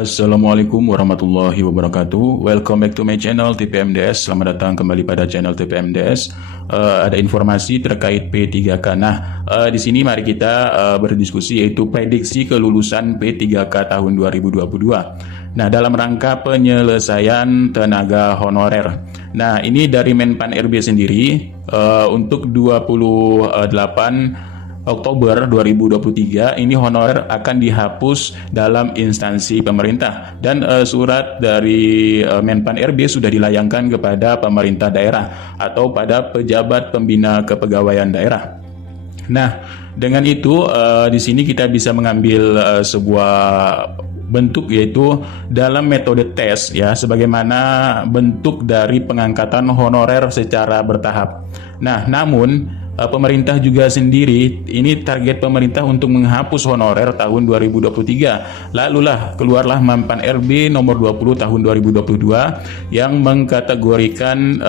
Assalamualaikum warahmatullahi wabarakatuh. Welcome back to my channel TPMDS. Selamat datang kembali pada channel TPMDS. Ada informasi terkait P3K. Nah, di sini mari kita berdiskusi yaitu prediksi kelulusan P3K tahun 2022. Nah, dalam rangka penyelesaian tenaga honorer. Nah, ini dari Menpan RB sendiri untuk 28 Oktober 2023 ini honorer akan dihapus dalam instansi pemerintah dan surat dari Menpan RB sudah dilayangkan kepada pemerintah daerah atau pada pejabat pembina kepegawaian daerah. Nah, dengan itu di sini kita bisa mengambil sebuah bentuk yaitu dalam metode tes ya, sebagaimana bentuk dari pengangkatan honorer secara bertahap. Nah, namun pemerintah juga sendiri, ini target pemerintah untuk menghapus honorer tahun 2023. Lalulah keluarlah Menpan RB nomor 20 tahun 2022 yang mengkategorikan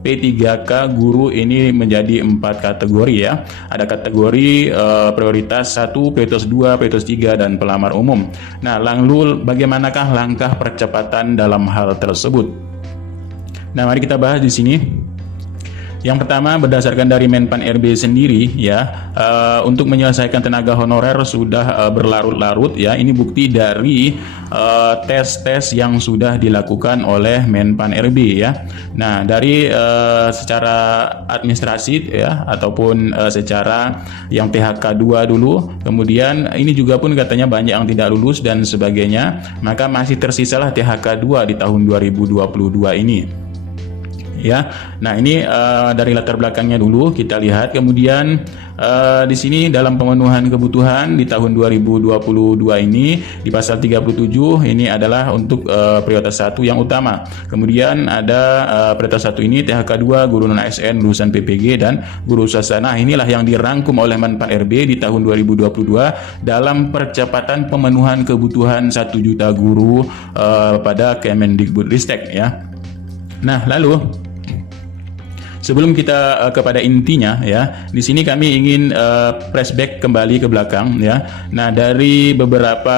P3K guru ini menjadi 4 kategori ya. Ada kategori prioritas 1, prioritas 2, prioritas 3 dan pelamar umum. Nah, lalu bagaimanakah langkah percepatan dalam hal tersebut? Nah, mari kita bahas di sini. Yang pertama, berdasarkan dari Menpan RB sendiri ya, untuk menyelesaikan tenaga honorer sudah berlarut-larut ya. Ini bukti dari tes-tes yang sudah dilakukan oleh Menpan RB ya. Nah, dari secara administrasi ya ataupun secara yang THK 2 dulu, kemudian ini juga pun katanya banyak yang tidak lulus dan sebagainya, maka masih tersisalah THK 2 di tahun 2022 ini. Ya, nah ini dari latar belakangnya dulu kita lihat. Kemudian di sini dalam pemenuhan kebutuhan di tahun 2022 ini di pasal 37 ini adalah untuk prioritas 1 yang utama. Kemudian ada prioritas 1 ini THK 2 guru non ASN lulusan PPG dan guru swasta. Nah, inilah yang dirangkum oleh Menpan RB di tahun 2022 dalam percepatan pemenuhan kebutuhan 1 juta guru pada Kemendikbudristek ya. Nah, lalu sebelum kita kepada intinya ya, di sini kami ingin flashback kembali ke belakang ya. Nah, dari beberapa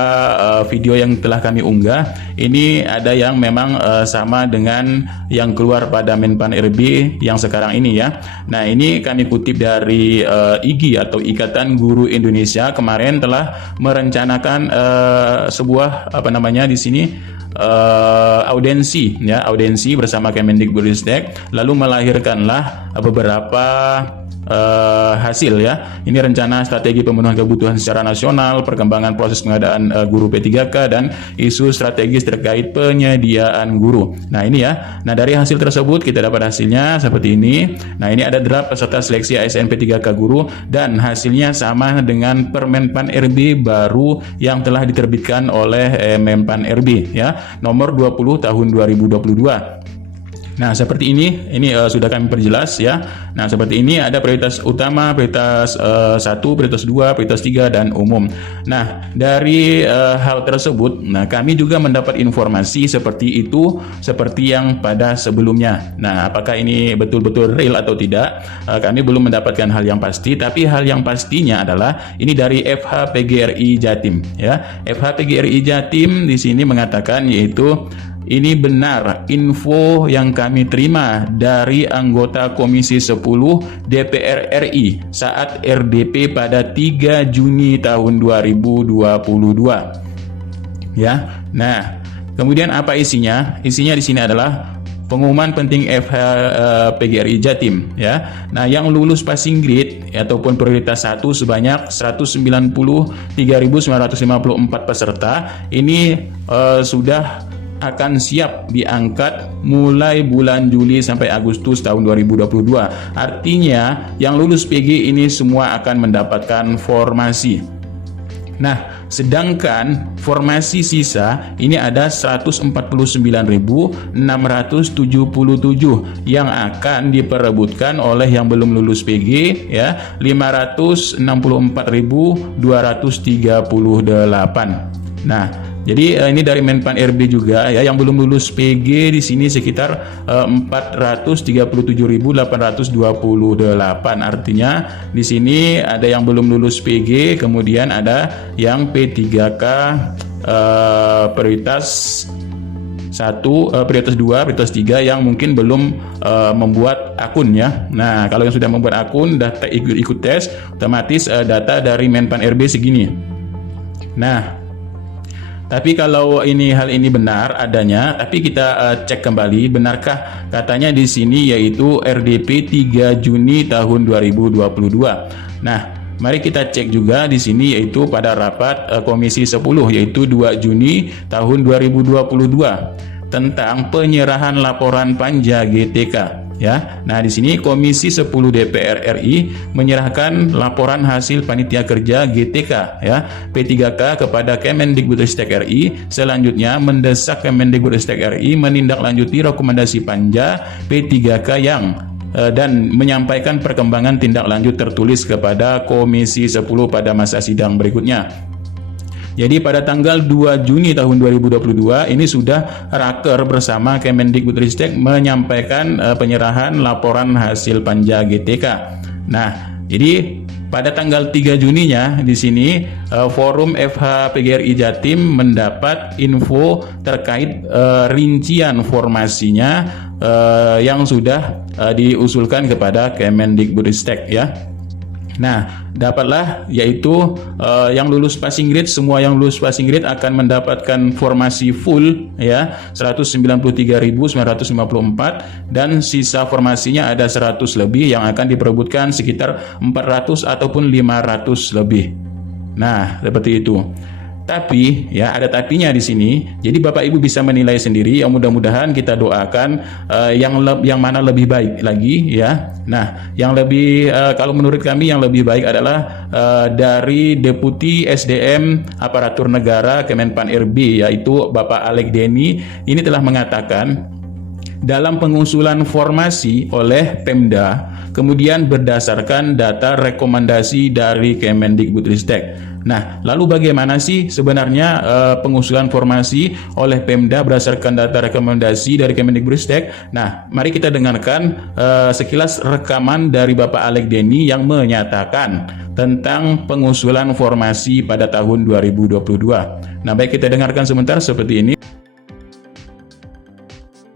video yang telah kami unggah, ini ada yang memang sama dengan yang keluar pada Menpan RB yang sekarang ini ya. Nah, ini kami kutip dari IGI atau Ikatan Guru Indonesia kemarin telah merencanakan sebuah di sini audiensi ya, audiensi bersama Kemendikbudristek, lalu melahirkanlah beberapa hasil ya. Ini rencana strategi pemenuhan kebutuhan secara nasional, perkembangan proses pengadaan guru P3K dan isu strategis terkait penyediaan guru. Nah, ini ya. Nah, dari hasil tersebut kita dapat hasilnya seperti ini. Nah, ini ada draft peserta seleksi ASN P3K guru dan hasilnya sama dengan Permenpan RB baru yang telah diterbitkan oleh Menpan RB ya, nomor 20 tahun 2022. Nah, seperti ini sudah kami perjelas ya. Nah, seperti ini ada prioritas utama, prioritas 1, prioritas 2, prioritas 3 dan umum. Nah, dari hal tersebut, nah kami juga mendapat informasi seperti itu seperti yang pada sebelumnya. Nah, apakah ini betul-betul real atau tidak? Kami belum mendapatkan hal yang pasti, tapi hal yang pastinya adalah ini dari FH-PGRI Jatim ya. FH-PGRI Jatim di sini mengatakan yaitu ini benar info yang kami terima dari anggota Komisi 10 DPR RI saat RDP pada 3 Juni tahun 2022. Ya. Nah, kemudian apa isinya? Isinya di sini adalah pengumuman penting FH-PGRI Jatim ya. Nah, yang lulus passing grade ataupun prioritas 1 sebanyak 193.954 peserta ini sudah akan siap diangkat mulai bulan Juli sampai Agustus tahun 2022. Artinya yang lulus PG ini semua akan mendapatkan formasi. Nah, sedangkan formasi sisa ini ada 149.677 yang akan diperebutkan oleh yang belum lulus PG ya, 564.238. Nah, Jadi ini dari Menpan RB juga ya, yang belum lulus PG di sini sekitar 437.828. Artinya di sini ada yang belum lulus PG, kemudian ada yang P3K prioritas 1, prioritas 2, prioritas 3 yang mungkin belum membuat akun ya. Nah, kalau yang sudah membuat akun, data ikut tes, otomatis data dari Menpan RB segini. Nah, tapi kalau hal ini benar adanya, tapi kita cek kembali, benarkah katanya di sini yaitu RDP 3 Juni tahun 2022. Nah, mari kita cek juga di sini yaitu pada rapat Komisi 10 yaitu 2 Juni tahun 2022 tentang penyerahan laporan panja GTK ya. Nah, di sini Komisi 10 DPR RI menyerahkan laporan hasil panitia kerja GTK ya P3K kepada Kemendikbudristek RI. Selanjutnya mendesak Kemendikbudristek RI menindaklanjuti rekomendasi panja P3K dan menyampaikan perkembangan tindak lanjut tertulis kepada Komisi 10 pada masa sidang berikutnya. Jadi pada tanggal 2 Juni tahun 2022 ini sudah raker bersama Kemendikbudristek menyampaikan penyerahan laporan hasil panja GTK. Nah, jadi pada tanggal 3 Juninya di sini Forum FH PGRI Jatim mendapat info terkait rincian formasinya yang sudah diusulkan kepada Kemendikbudristek ya. Nah, dapatlah yaitu yang lulus passing grade, semua yang lulus passing grade akan mendapatkan formasi full ya 193.954 dan sisa formasinya ada 100 lebih yang akan diperebutkan sekitar 400 ataupun 500 lebih. Nah, seperti itu. Tapi ya ada tapinya di sini. Jadi Bapak Ibu bisa menilai sendiri. Yang mudah-mudahan kita doakan yang mana lebih baik lagi ya. Nah, yang lebih kalau menurut kami yang lebih baik adalah dari Deputi SDM Aparatur Negara Kemenpan RB yaitu Bapak Alek Denny. Ini telah mengatakan dalam pengusulan formasi oleh Pemda, kemudian berdasarkan data rekomendasi dari Kemendikbudristek. Nah, lalu bagaimana sih sebenarnya pengusulan formasi oleh Pemda berdasarkan data rekomendasi dari Kemendikbudristek? Nah, mari kita dengarkan sekilas rekaman dari Bapak Alek Denny yang menyatakan tentang pengusulan formasi pada tahun 2022. Nah, baik kita dengarkan sebentar seperti ini.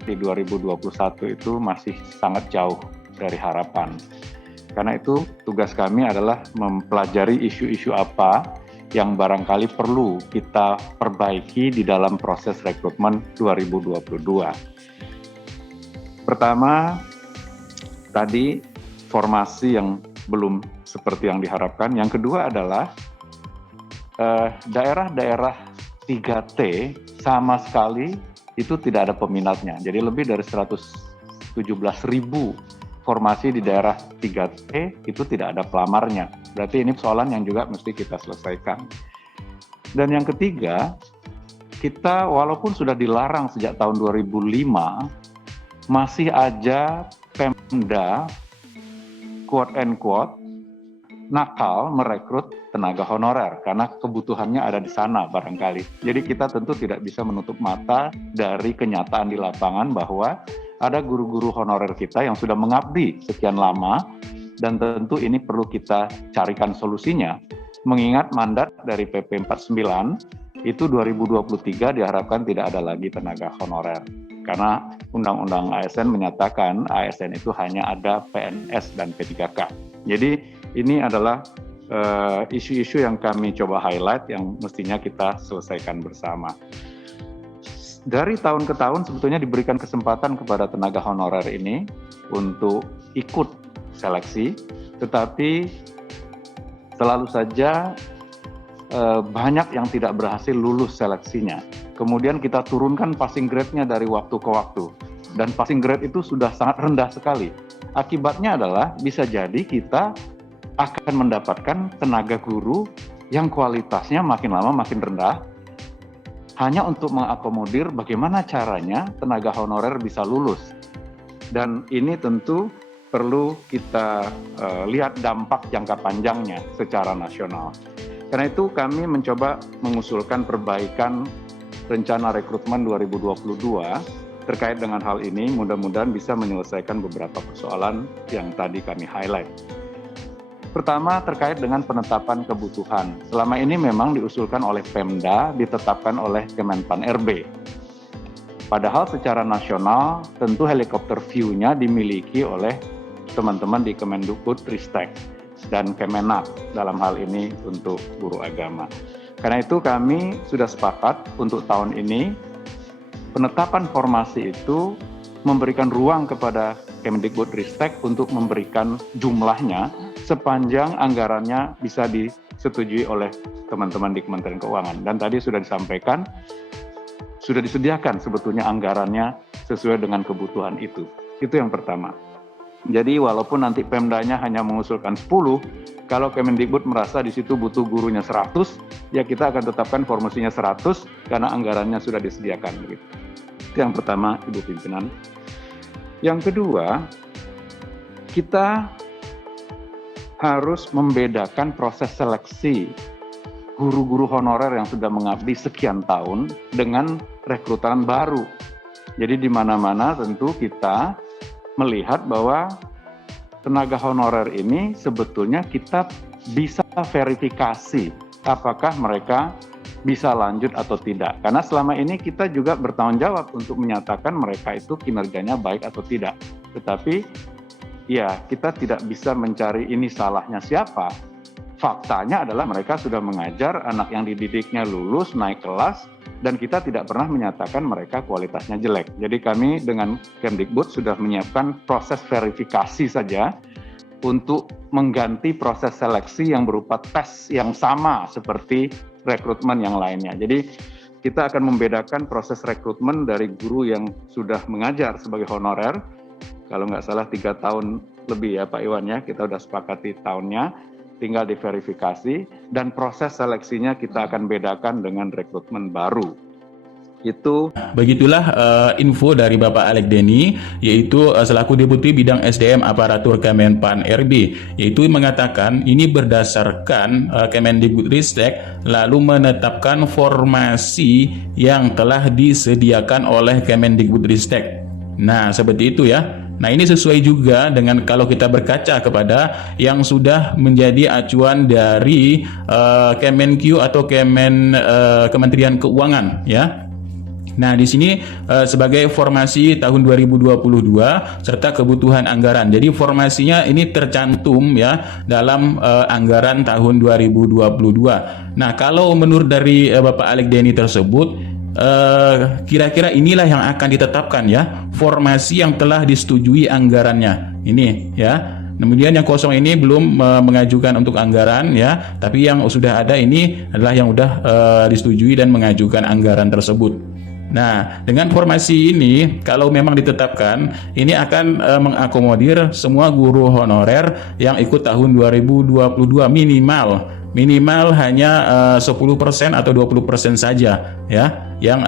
Di 2021 itu masih sangat jauh dari harapan. Karena itu tugas kami adalah mempelajari isu-isu apa yang barangkali perlu kita perbaiki di dalam proses rekrutmen 2022. Pertama, tadi formasi yang belum seperti yang diharapkan. Yang kedua adalah daerah-daerah 3T sama sekali itu tidak ada peminatnya. Jadi lebih dari 117.000 formasi di daerah 3T itu tidak ada pelamarnya. Berarti ini persoalan yang juga mesti kita selesaikan. Dan yang ketiga, kita walaupun sudah dilarang sejak tahun 2005, masih aja Pemda quote and quote nakal merekrut tenaga honorer karena kebutuhannya ada di sana barangkali. Jadi kita tentu tidak bisa menutup mata dari kenyataan di lapangan bahwa ada guru-guru honorer kita yang sudah mengabdi sekian lama dan tentu ini perlu kita carikan solusinya. Mengingat mandat dari PP 49 itu 2023 diharapkan tidak ada lagi tenaga honorer. Karena Undang-Undang ASN menyatakan ASN itu hanya ada PNS dan P3K. Jadi ini adalah isu-isu yang kami coba highlight yang mestinya kita selesaikan bersama. Dari tahun ke tahun sebetulnya diberikan kesempatan kepada tenaga honorer ini untuk ikut seleksi, tetapi selalu saja banyak yang tidak berhasil lulus seleksinya. Kemudian kita turunkan passing grade-nya dari waktu ke waktu. Dan passing grade itu sudah sangat rendah sekali. Akibatnya adalah bisa jadi kita akan mendapatkan tenaga guru yang kualitasnya makin lama makin rendah hanya untuk mengakomodir bagaimana caranya tenaga honorer bisa lulus. Dan ini tentu perlu kita lihat dampak jangka panjangnya secara nasional. Karena itu kami mencoba mengusulkan perbaikan rencana rekrutmen 2022 terkait dengan hal ini mudah-mudahan bisa menyelesaikan beberapa persoalan yang tadi kami highlight. Pertama, terkait dengan penetapan kebutuhan. Selama ini memang diusulkan oleh Pemda, ditetapkan oleh Kemenpan RB. Padahal secara nasional, tentu helikopter view-nya dimiliki oleh teman-teman di Kemendikbudristek dan Kemenak dalam hal ini untuk guru agama. Karena itu kami sudah sepakat untuk tahun ini, penetapan formasi itu memberikan ruang kepada Kemendikbudristek untuk memberikan jumlahnya sepanjang anggarannya bisa disetujui oleh teman-teman di Kementerian Keuangan. Dan tadi sudah disampaikan, sudah disediakan sebetulnya anggarannya sesuai dengan kebutuhan itu. Itu yang pertama. Jadi walaupun nanti Pemdanya hanya mengusulkan 10, kalau Kemendikbud merasa di situ butuh gurunya 100, ya kita akan tetapkan formasinya 100 karena anggarannya sudah disediakan. Itu yang pertama, Ibu Pimpinan. Yang kedua, kita harus membedakan proses seleksi guru-guru honorer yang sudah mengabdi sekian tahun dengan rekrutan baru. Jadi di mana-mana tentu kita melihat bahwa tenaga honorer ini sebetulnya kita bisa verifikasi apakah mereka bisa lanjut atau tidak. Karena selama ini kita juga bertanggung jawab untuk menyatakan mereka itu kinerjanya baik atau tidak. Tetapi ya kita tidak bisa mencari ini salahnya siapa. Faktanya adalah mereka sudah mengajar, anak yang dididiknya lulus, naik kelas, dan kita tidak pernah menyatakan mereka kualitasnya jelek. Jadi kami dengan Kemdikbud sudah menyiapkan proses verifikasi saja untuk mengganti proses seleksi yang berupa tes yang sama seperti rekrutmen yang lainnya. Jadi kita akan membedakan proses rekrutmen dari guru yang sudah mengajar sebagai honorer, kalau nggak salah 3 tahun lebih ya Pak Iwan ya, kita udah sepakati tahunnya, tinggal diverifikasi, dan proses seleksinya kita akan bedakan dengan rekrutmen baru. Itu begitulah info dari Bapak Alek Denny, yaitu selaku Deputi Bidang SDM Aparatur Kemenpan RB, yaitu mengatakan ini berdasarkan Kemendikbudristek lalu menetapkan formasi yang telah disediakan oleh Kemendikbudristek. Nah, seperti itu ya. Nah, ini sesuai juga dengan kalau kita berkaca kepada yang sudah menjadi acuan dari Kemenq atau Kementerian Keuangan ya. Nah, di sini sebagai formasi tahun 2022 serta kebutuhan anggaran. Jadi formasinya ini tercantum ya dalam anggaran tahun 2022. Nah, kalau menurut dari Bapak Alek Denny tersebut, kira-kira inilah yang akan ditetapkan ya, formasi yang telah disetujui anggarannya. Ini ya. Kemudian yang kosong ini belum mengajukan untuk anggaran ya, tapi yang sudah ada ini adalah yang sudah disetujui dan mengajukan anggaran tersebut. Nah, dengan formasi ini kalau memang ditetapkan, ini akan mengakomodir semua guru honorer yang ikut tahun 2022 minimal hanya 10% atau 20% saja ya yang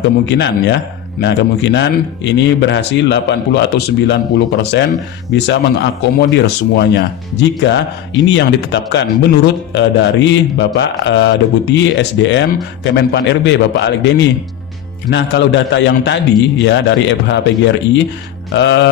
kemungkinan ya. Nah, kemungkinan ini berhasil 80 atau 90% bisa mengakomodir semuanya jika ini yang ditetapkan menurut dari Bapak Deputi SDM Kemenpan RB Bapak Alek Denny. Nah, kalau data yang tadi ya dari FH PGRI,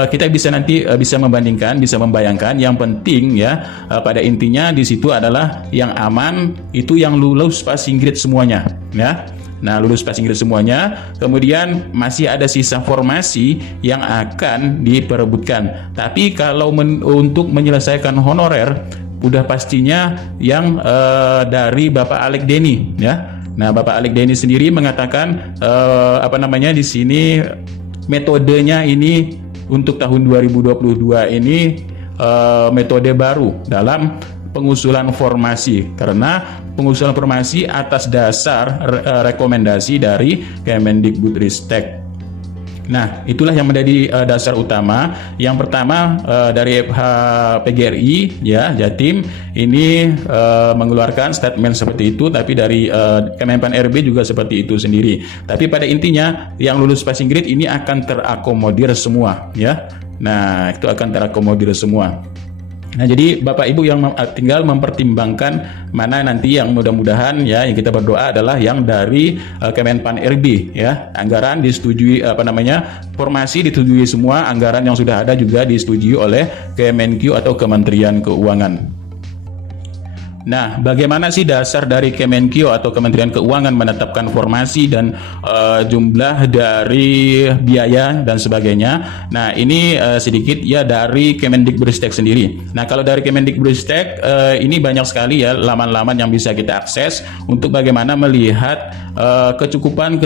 kita bisa nanti bisa membandingkan, bisa membayangkan. Yang penting ya pada intinya di situ adalah yang aman itu yang lulus passing grade semuanya ya. Nah, lulus passing grade semuanya, kemudian masih ada sisa formasi yang akan diperebutkan. Tapi kalau untuk menyelesaikan honorer, udah pastinya yang dari Bapak Alek Denny ya. Nah, Bapak Alek Denny sendiri mengatakan di sini metodenya ini untuk tahun 2022 ini metode baru dalam pengusulan formasi, karena pengusulan formasi atas dasar rekomendasi dari Kemendikbudristek. Nah, itulah yang menjadi dasar utama. Yang pertama dari FH PGRI ya Jatim ini mengeluarkan statement seperti itu, tapi dari Kemenpan RB juga seperti itu sendiri. Tapi pada intinya yang lulus passing grade ini akan terakomodir semua ya. Nah, itu akan terakomodir semua. Nah, jadi Bapak Ibu yang tinggal mempertimbangkan mana nanti yang mudah-mudahan ya yang kita berdoa adalah yang dari Kemenpan RB ya. Anggaran disetujui formasi disetujui semua, anggaran yang sudah ada juga disetujui oleh Kemenq atau Kementerian Keuangan. Nah, bagaimana sih dasar dari Kemenkeu atau Kementerian Keuangan menetapkan formasi dan jumlah dari biaya dan sebagainya? Nah, ini sedikit ya dari Kemendikbudristek sendiri. Nah, kalau dari Kemendikbudristek ini banyak sekali ya laman-laman yang bisa kita akses untuk bagaimana melihat kecukupan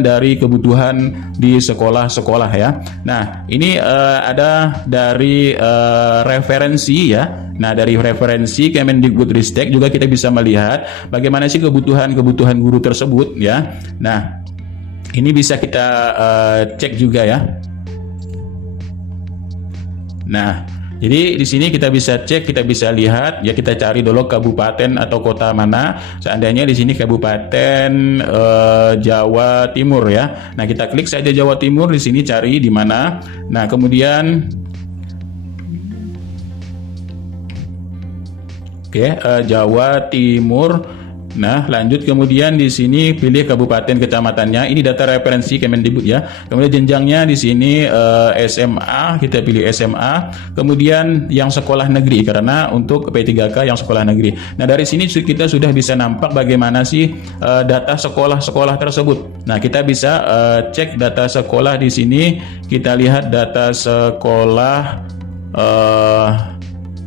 dari kebutuhan di sekolah-sekolah ya. Nah, ini ada dari referensi ya. Nah, dari referensi Kemendikbudristek juga kita bisa melihat bagaimana sih kebutuhan guru tersebut ya. Nah, ini bisa kita cek juga ya. Nah, jadi di sini kita bisa cek, kita bisa lihat ya, kita cari dulu kabupaten atau kota mana. Seandainya di sini kabupaten Jawa Timur ya. Nah, kita klik saja Jawa Timur, di sini cari di mana. Nah, kemudian Jawa Timur. Nah, lanjut kemudian di sini pilih kabupaten kecamatannya. Ini data referensi Kemendikbud ya. Kemudian jenjangnya di sini SMA, kita pilih SMA. Kemudian yang sekolah negeri karena untuk P3K yang sekolah negeri. Nah, dari sini kita sudah bisa nampak bagaimana sih data sekolah-sekolah tersebut. Nah, kita bisa cek data sekolah di sini. Kita lihat data sekolah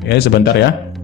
sebentar ya.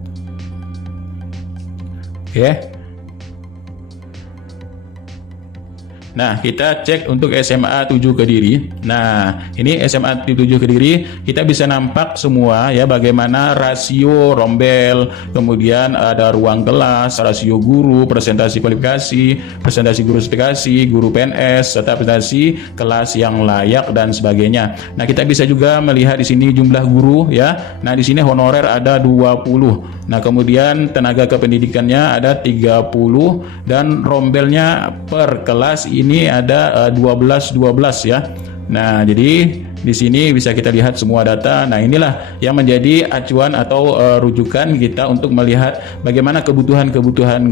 Nah, kita cek untuk SMA 7 Kediri. Nah, ini SMA 7 Kediri, kita bisa nampak semua ya bagaimana rasio rombel, kemudian ada ruang kelas, rasio guru, presentasi kualifikasi, presentasi guru spesifikasi, guru PNS, serta presentasi kelas yang layak dan sebagainya. Nah, kita bisa juga melihat di sini jumlah guru ya. Nah, di sini honorer ada 20. Nah, kemudian tenaga kependidikannya ada 30 dan rombelnya per kelas ini ada 12 ya. Nah, jadi di sini bisa kita lihat semua data. Nah, inilah yang menjadi acuan atau rujukan kita untuk melihat bagaimana kebutuhan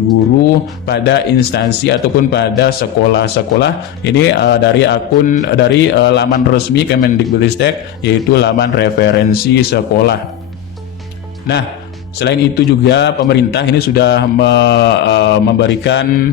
guru pada instansi ataupun pada sekolah-sekolah. Ini dari laman resmi Kemendikbudristek, yaitu laman referensi sekolah. Nah, selain itu juga pemerintah ini sudah memberikan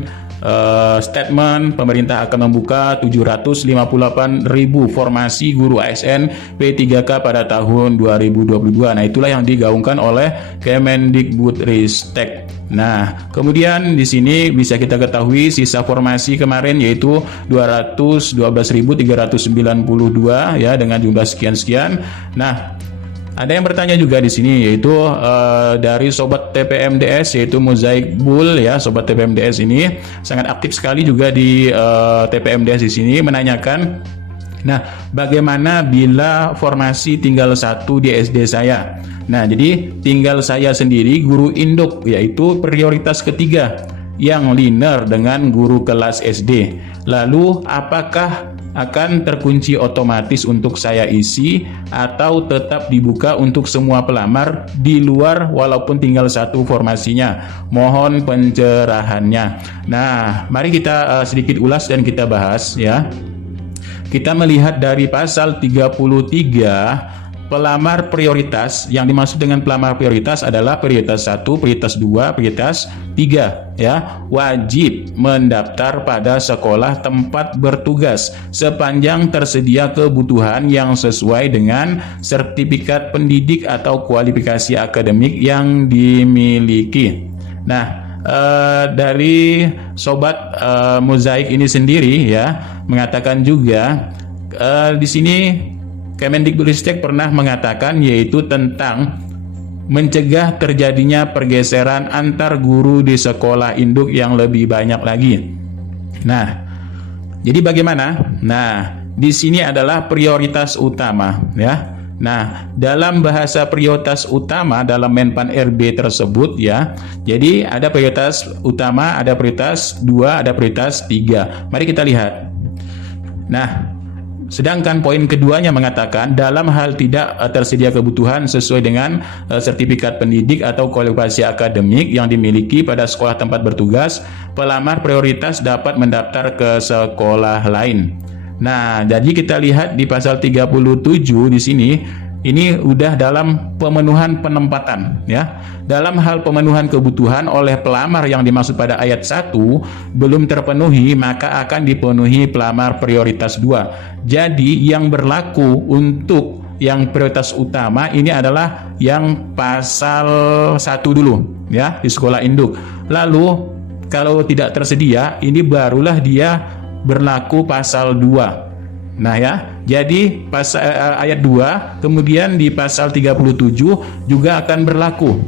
statement. Pemerintah akan membuka 758.000 formasi guru ASN P3K pada tahun 2022. Nah, itulah yang digaungkan oleh Kemendikbudristek. Nah, kemudian di sini bisa kita ketahui sisa formasi kemarin yaitu 212.392 ya dengan jumlah sekian-sekian. Nah, ada yang bertanya juga di sini yaitu dari sobat TPMDS yaitu Mozaik Bull ya. Sobat TPMDS ini sangat aktif sekali juga di TPMDS di sini menanyakan, nah, bagaimana bila formasi tinggal satu di SD saya? Nah, jadi tinggal saya sendiri guru induk yaitu prioritas ketiga yang linear dengan guru kelas SD. Lalu apakah akan terkunci otomatis untuk saya isi atau tetap dibuka untuk semua pelamar di luar walaupun tinggal satu formasinya? Mohon pencerahannya. Nah, mari kita sedikit ulas dan kita bahas ya. Kita melihat dari pasal 33 pelamar prioritas. Yang dimaksud dengan pelamar prioritas adalah prioritas 1, prioritas 2, prioritas 3 ya. Wajib mendaftar pada sekolah tempat bertugas sepanjang tersedia kebutuhan yang sesuai dengan sertifikat pendidik atau kualifikasi akademik yang dimiliki. Nah, dari sobat Mozaik ini sendiri ya mengatakan juga di sini Kemendikbudristek pernah mengatakan yaitu tentang mencegah terjadinya pergeseran antar guru di sekolah induk yang lebih banyak lagi. Nah, jadi bagaimana? Nah, di sini adalah prioritas utama ya. Nah, dalam bahasa prioritas utama dalam Menpan RB tersebut ya. Jadi ada prioritas utama, ada prioritas 2, ada prioritas 3. Mari kita lihat. Nah, Sedangkan poin keduanya mengatakan dalam hal tidak tersedia kebutuhan sesuai dengan sertifikat pendidik atau kualifikasi akademik yang dimiliki pada sekolah tempat bertugas, pelamar prioritas dapat mendaftar ke sekolah lain. Nah, jadi kita lihat di pasal 37 di sini, ini udah dalam pemenuhan penempatan ya. Dalam hal pemenuhan kebutuhan oleh pelamar yang dimaksud pada ayat 1 belum terpenuhi, maka akan dipenuhi pelamar prioritas 2. Jadi yang berlaku untuk yang prioritas utama ini adalah yang pasal 1 dulu ya di sekolah induk. Lalu kalau tidak tersedia, ini barulah dia berlaku pasal 2. Nah ya, jadi ayat 2 kemudian di pasal 37 juga akan berlaku.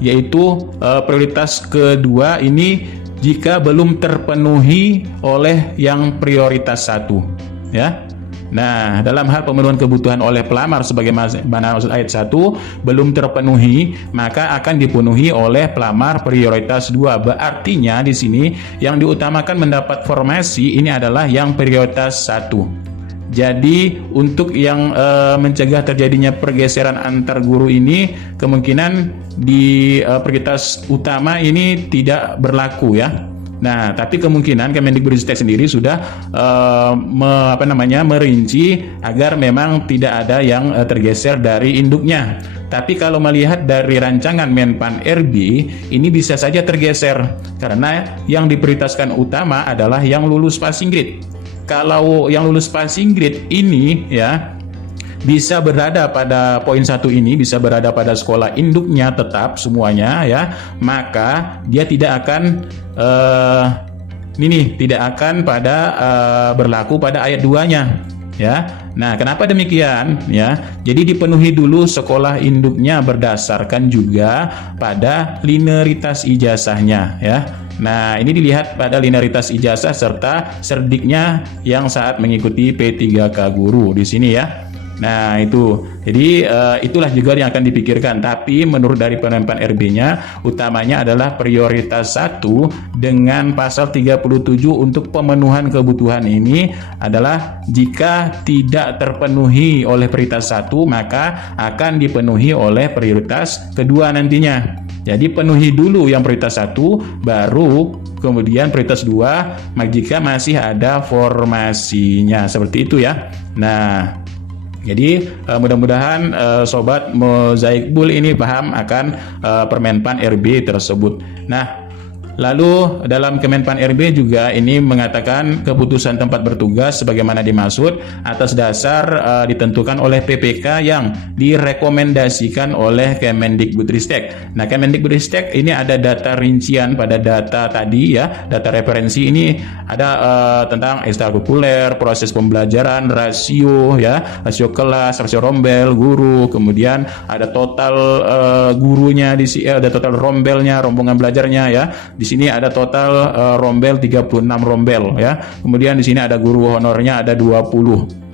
Yaitu prioritas kedua ini jika belum terpenuhi oleh yang prioritas 1 ya. Nah, dalam hal pemenuhan kebutuhan oleh pelamar sebagaimana maksud ayat 1 belum terpenuhi, maka akan dipenuhi oleh pelamar prioritas 2. Artinya di sini yang diutamakan mendapat formasi ini adalah yang prioritas 1. Jadi untuk yang mencegah terjadinya pergeseran antar guru ini, kemungkinan di prioritas utama ini tidak berlaku ya. Nah, tapi kemungkinan Kemendikbudristek sendiri sudah merinci agar memang tidak ada yang tergeser dari induknya. Tapi kalau melihat dari rancangan Menpan RB, ini bisa saja tergeser karena yang diprioritaskan utama adalah yang lulus passing grade. Kalau yang lulus passing grade ini ya bisa berada pada poin 1 ini, bisa berada pada sekolah induknya tetap semuanya ya, maka dia tidak akan berlaku pada ayat 2-nya ya. Nah, kenapa demikian ya? Jadi dipenuhi dulu sekolah induknya berdasarkan juga pada linearitas ijazahnya ya. Nah, ini dilihat pada linearitas ijazah serta serdiknya yang saat mengikuti P3K guru di sini ya. Nah, itu. Jadi itulah juga yang akan dipikirkan. Tapi menurut dari Menpan RB-nya utamanya adalah prioritas 1 dengan pasal 37 untuk pemenuhan kebutuhan ini adalah jika tidak terpenuhi oleh prioritas 1 maka akan dipenuhi oleh prioritas kedua nantinya. Jadi penuhi dulu yang prioritas 1 baru kemudian prioritas 2 jika masih ada formasinya. Seperti itu ya. Nah, jadi mudah-mudahan Sobat Mozaik Bull ini paham akan Permenpan RB tersebut. Nah, lalu dalam Kemenpan RB juga ini mengatakan keputusan tempat bertugas sebagaimana dimaksud atas dasar ditentukan oleh PPK yang direkomendasikan oleh Kemendikbudristek. Nah, Kemendikbudristek ini ada data rincian pada data tadi ya, data referensi ini ada tentang ekstrakurikuler, proses pembelajaran, rasio ya, rasio kelas, rasio rombel, guru, kemudian ada total gurunya di sini, ada total rombelnya, rombongan belajarnya ya. Di sini ada total rombel 36 rombel ya. Kemudian di sini ada guru honornya ada 20.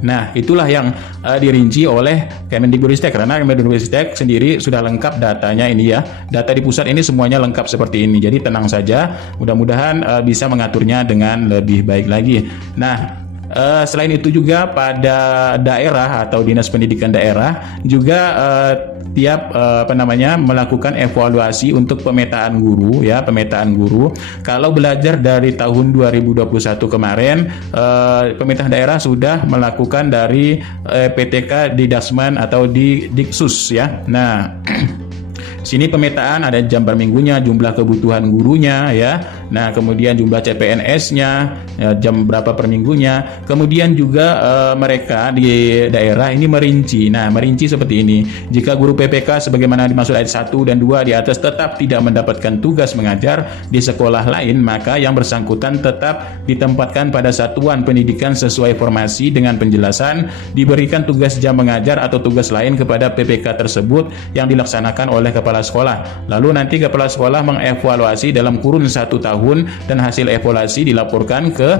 Nah, itulah yang dirinci oleh Kemendikbudristek karena Kemendikbudristek sendiri sudah lengkap datanya ini ya. Data di pusat ini semuanya lengkap seperti ini. Jadi tenang saja, mudah-mudahan bisa mengaturnya dengan lebih baik lagi. Nah, selain itu juga pada daerah atau dinas pendidikan daerah juga tiap melakukan evaluasi untuk pemetaan guru ya, pemetaan guru. Kalau belajar dari tahun 2021 kemarin, pemerintah daerah sudah melakukan dari PTK di Dasman atau di Diksus ya. Nah, sini pemetaan ada jam per minggunya, jumlah kebutuhan gurunya ya. Nah, kemudian jumlah CPNS-nya, ya, jam berapa per minggunya. Kemudian juga mereka di daerah ini merinci. Nah, merinci seperti ini. Jika guru PPK sebagaimana dimaksud ayat 1 dan 2 di atas tetap tidak mendapatkan tugas mengajar di sekolah lain, maka yang bersangkutan tetap ditempatkan pada satuan pendidikan sesuai formasi dengan penjelasan diberikan tugas jam mengajar atau tugas lain kepada PPK tersebut yang dilaksanakan oleh kepala sekolah. Lalu nanti kepala sekolah mengevaluasi dalam kurun 1 tahun dan hasil evaluasi dilaporkan ke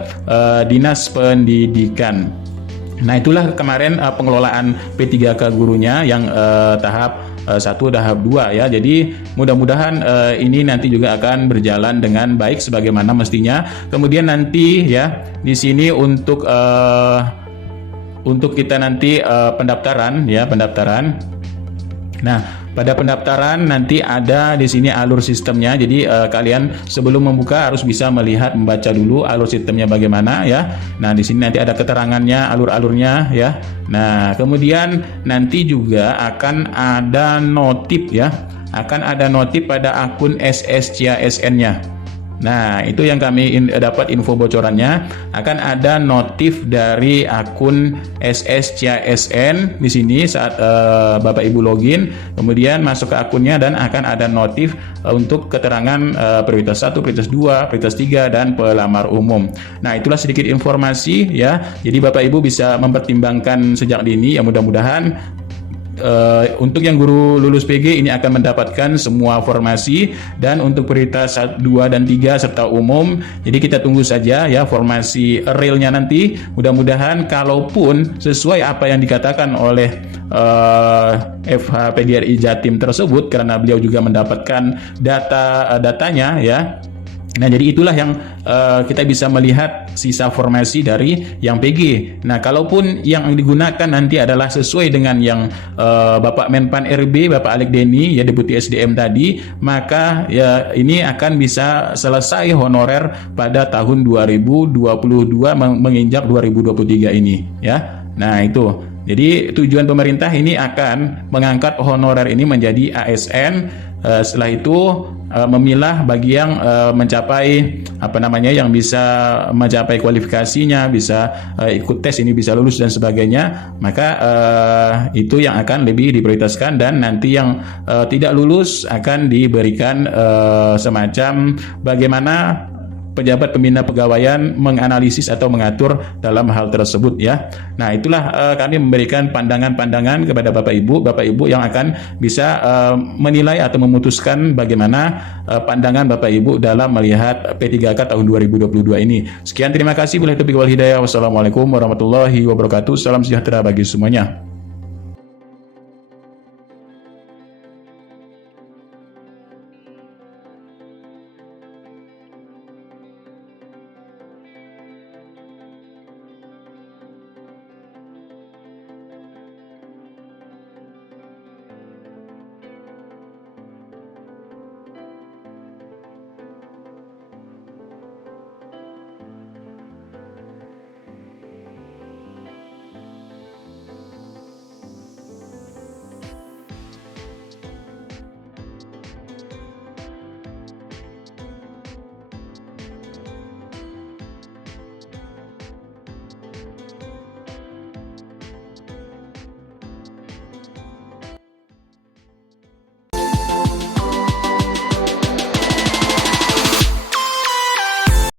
dinas pendidikan. Nah, itulah kemarin pengelolaan P3K gurunya yang tahap 1 tahap 2 ya. Jadi mudah-mudahan ini nanti juga akan berjalan dengan baik sebagaimana mestinya. Kemudian nanti ya di sini untuk kita nanti pendaftaran ya, pendaftaran. Nah, pada pendaftaran nanti ada di sini alur sistemnya. Jadi kalian sebelum membuka harus bisa melihat, membaca dulu alur sistemnya bagaimana ya. Nah, di sini nanti ada keterangannya, alur-alurnya ya. Nah, kemudian nanti juga akan ada notif ya. Akan ada notif pada akun SSCASN-nya. Nah, itu yang kami dapat info bocorannya. Akan ada notif dari akun SSCASN di sini saat Bapak Ibu login, kemudian masuk ke akunnya dan akan ada notif untuk keterangan prioritas 1, prioritas 2, prioritas 3 dan pelamar umum. Nah, itulah sedikit informasi ya. Jadi Bapak Ibu bisa mempertimbangkan sejak dini ya, mudah-mudahan untuk yang guru lulus PG ini akan mendapatkan semua formasi, dan untuk prioritas 2 dan 3 serta umum, jadi kita tunggu saja ya formasi realnya nanti. Mudah-mudahan kalaupun sesuai apa yang dikatakan oleh FH PGRI Jatim tersebut, karena beliau juga mendapatkan datanya ya. Nah, jadi itulah yang kita bisa melihat sisa formasi dari yang PG. Nah, kalaupun yang digunakan nanti adalah sesuai dengan yang Bapak Menpan RB, Bapak Alek Deni, ya Deputi SDM tadi, maka ya ini akan bisa selesai honorer pada tahun 2022 menginjak 2023 ini, ya. Nah, itu. Jadi tujuan pemerintah ini akan mengangkat honorer ini menjadi ASN. Setelah itu memilah bagi yang mencapai yang bisa mencapai kualifikasinya, bisa ikut tes ini, bisa lulus dan sebagainya, maka itu yang akan lebih diprioritaskan, dan nanti yang tidak lulus akan diberikan semacam bagaimana pejabat pembina pegawaian menganalisis atau mengatur dalam hal tersebut ya. Nah, itulah kami memberikan pandangan-pandangan kepada Bapak Ibu yang akan bisa menilai atau memutuskan bagaimana pandangan Bapak Ibu dalam melihat P3K tahun 2022 ini. Sekian, terima kasih. Wabillahi taufiq wal hidayah. Wassalamualaikum warahmatullahi wabarakatuh. Salam sejahtera bagi semuanya.